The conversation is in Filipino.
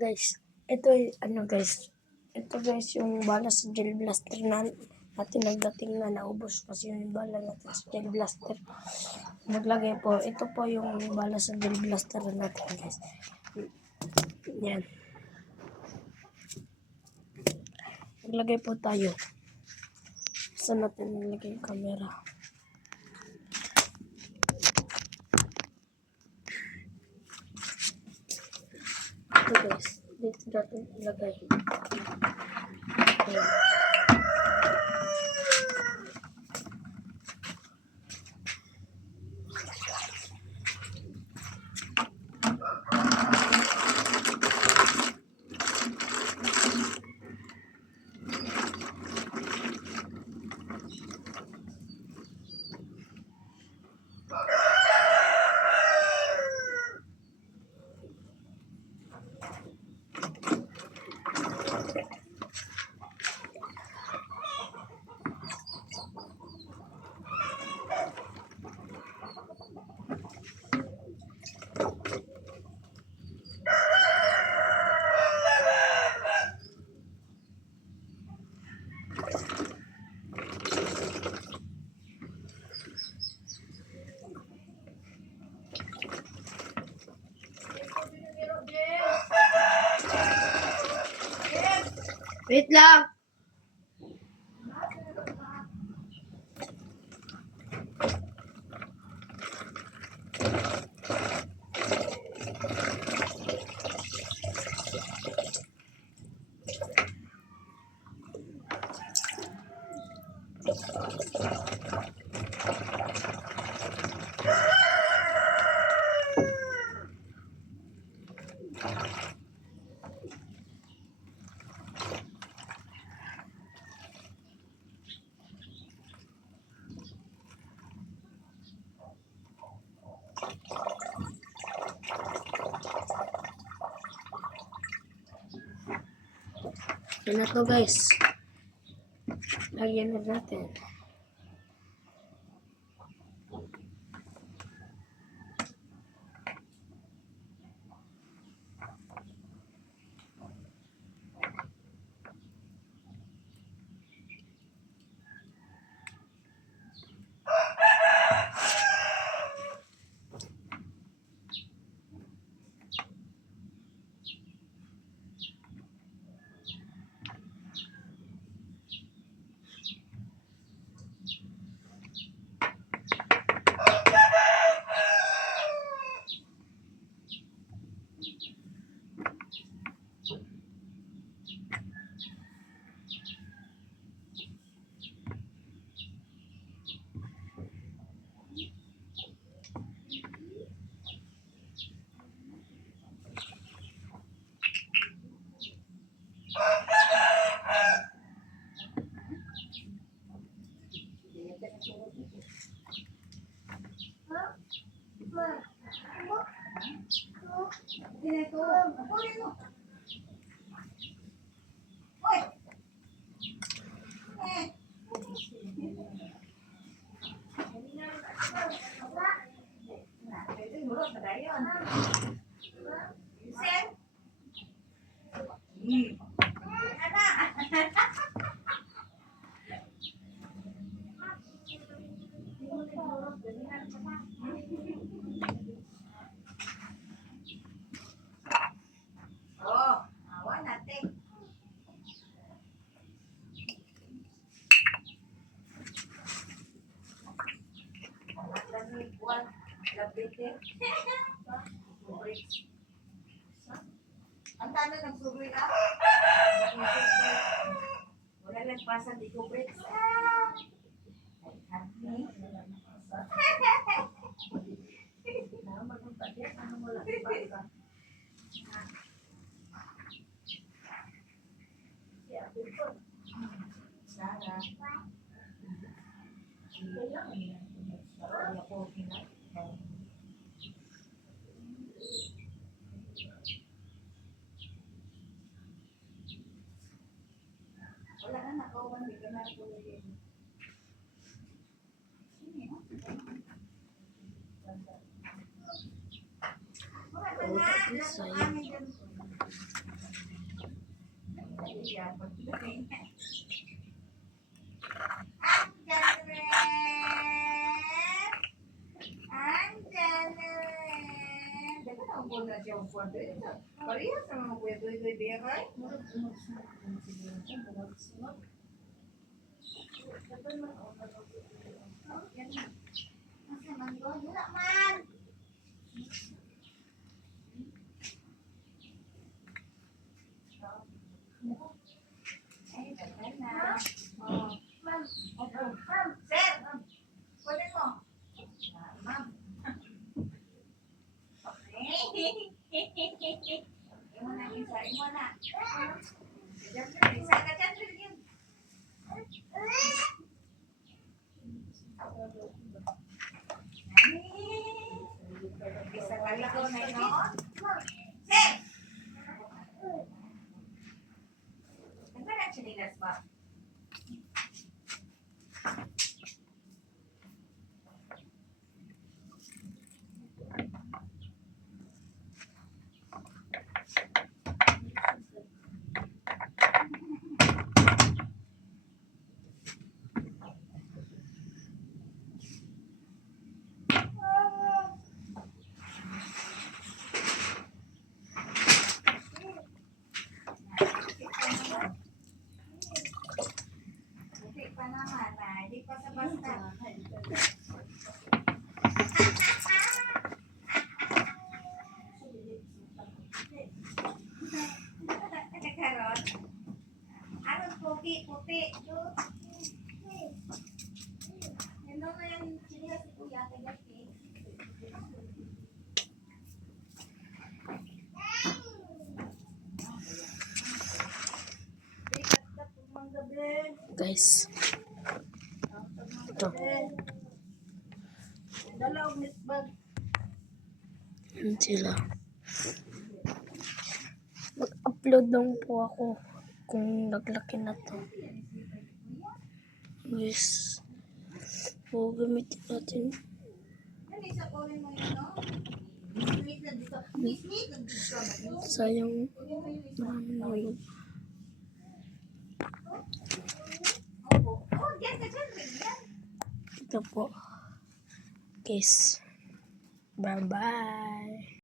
Guys, ito ano guys. Ito guys yung bala sa gel blaster natin nagdating na naubos kasi yung bala natin sa gel blaster. Naglagay po. Ito po yung bala sa gel blaster natin guys. Yan. Naglagay po tayo. Saan natin nilagay yung camera? Ito guys. Dito natin ilagay. Ayan. Wait lang. Yan na to guys. Lagyan na natin. Ang tanong nagsugoy ka? Wala lang pasa di ko break. Wala na nakawan, di ka na tuloy. Oh, that is sayang. kuya. Pagdating. Ang Janet! Ang Janet! Dapat ang buwan na siya ang kwarto. Parehas sa mga kuya. Doy-doy biya kay. Asa man ko? Wala man! Ay, dapat na. Oh. Sir! Kunin mo. Ma'am. Okay. Imo na, isa. Imo na. Isa ka dyan, William. Isa ka lang na ino. Sir! Nagba na chinilas ba? Hindi pa naman, hindi pa sa basta. Karot. Ano puti, puti. Ano na yung chinilas si kuya, kagati. Guys. Ito. Dalaw mit bag. Yun sila. Mag-upload lang po ako kung naglaki na to. Guys. O, gamitin natin. Ano isa ko rin mo yun, no? Meet na dito. Meet na dito. Sayang. Ano, Opo. Oh, diyan ka dyan, William. ito po. Guys. Bye-bye.